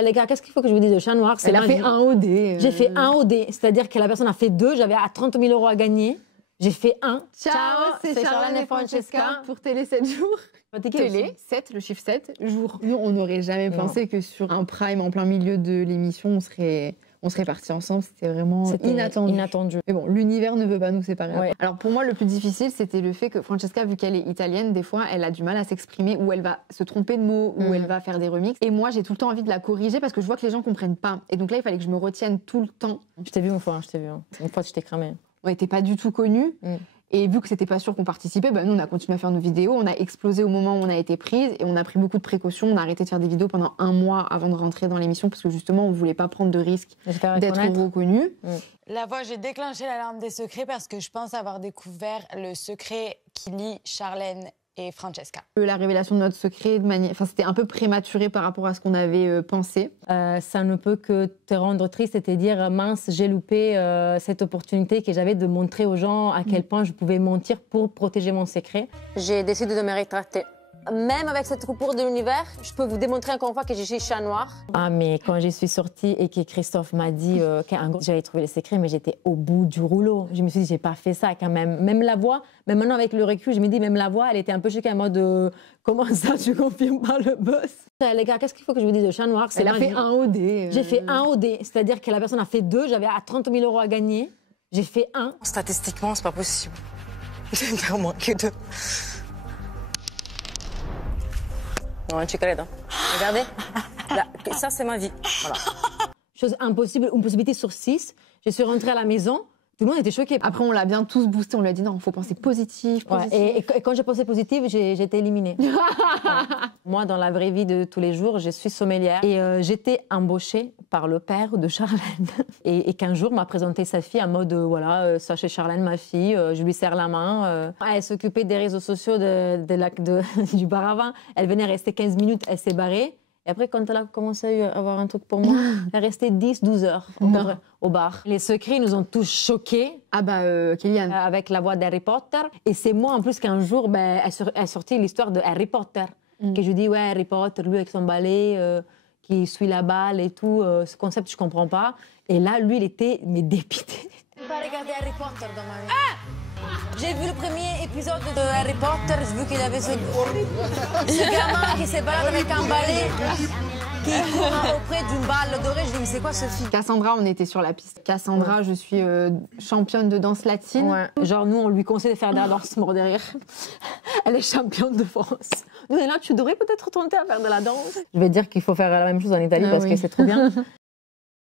Les gars, qu'est-ce qu'il faut que je vous dise de Chat Noir? Elle a fait un OD. J'ai fait un OD, c'est-à-dire que la personne a fait 2, j'avais à 30 000 € à gagner. J'ai fait 1. Ciao, c'est Charlène et Francesca pour Télé 7 jours. Télé 7, le chiffre 7 jours. Nous, on n'aurait jamais pensé que sur un prime en plein milieu de l'émission, on serait partis ensemble. C'était vraiment inattendu. Mais bon, l'univers ne veut pas nous séparer. Ouais. Alors pour moi, le plus difficile, c'était le fait que Francesca, vu qu'elle est italienne, des fois, elle a du mal à s'exprimer, ou elle va se tromper de mots, ou elle va faire des remixes. Et moi, j'ai tout le temps envie de la corriger parce que je vois que les gens comprennent pas. Et donc là, il fallait que je me retienne tout le temps. Je t'ai vu une fois, Une fois, je t'ai cramé. On n'était pas du tout connus. Et vu que c'était pas sûr qu'on participait, nous on a continué à faire nos vidéos, on a explosé au moment où on a été prise et on a pris beaucoup de précautions. On a arrêté de faire des vidéos pendant 1 mois avant de rentrer dans l'émission parce que justement on voulait pas prendre de risque d'être reconnus. La voix, j'ai déclenché l'alarme des secrets parce que je pense avoir découvert le secret qui lie Charlène et Francesca. La révélation de notre secret, c'était un peu prématuré par rapport à ce qu'on avait pensé. Ça ne peut que te rendre triste et te dire mince, j'ai loupé cette opportunité que j'avais de montrer aux gens à quel point je pouvais mentir pour protéger mon secret. J'ai décidé de me rétracter. Même avec cette coupure de l'univers, je peux vous démontrer encore une fois que j'ai chez Chat Noir. Ah, mais quand je suis sortie et que Christophe m'a dit que j'avais trouvé le secret, mais j'étais au bout du rouleau. Je me suis dit, j'ai pas fait ça quand même. Même la voix, même maintenant avec le recul, je me dis, même la voix, elle était un peu choquée en mode comment ça, tu confirmes pas le boss? Les gars, qu'est-ce qu'il faut que je vous dise de Chat Noir? Elle a fait un OD. J'ai fait un OD, c'est-à-dire que la personne a fait 2, j'avais à 30 000 € à gagner. J'ai fait 1. Statistiquement, c'est pas possible. J'ai clairement que 2. Non, tu connais, hein. Regardez. Là, ça, c'est ma vie. Voilà. Chose impossible, une possibilité sur 6. Je suis rentrée à la maison. Tout le monde était choqué. Après, on l'a bien tous boosté. On lui a dit non, il faut penser positif. Et quand j'ai pensé positif, j'ai été éliminée. Moi, dans la vraie vie de tous les jours, je suis sommelière. Et j'étais embauchée par le père de Charlène. Et qu'un jour m'a présenté sa fille en mode voilà, sachez Charlène, ma fille, je lui serre la main. Elle s'occupait des réseaux sociaux du bar à vin. Elle venait rester 15 minutes, elle s'est barrée. Et après, quand elle a commencé à avoir un truc pour moi, elle restait 10-12 heures au bar. Les secrets nous ont tous choqués. Ah bah, Kéliane. Avec la voix d'Harry Potter. Et c'est moi, en plus, qu'un jour, elle sortit l'histoire de Harry Potter. Que je dis, ouais, Harry Potter, lui avec son balai, qui suit la balle et tout. Ce concept, je comprends pas. Et là, lui, il était dépité. Je vais pas regarder Harry Potter dans ma vie. J'ai vu le premier épisode de Harry Potter, j'ai vu qu'il avait ce gamin qui se balade avec un balai, qui court auprès d'une balle dorée. Je dis, mais c'est quoi ce film? Cassandra, on était sur la piste. Cassandra, je suis championne de danse latine. Ouais. Genre, nous, on lui conseille de faire de la danse mort derrière. Elle est championne de France. Nous, là, tu devrais peut-être tenter à faire de la danse. Je vais dire qu'il faut faire la même chose en Italie parce que c'est trop bien.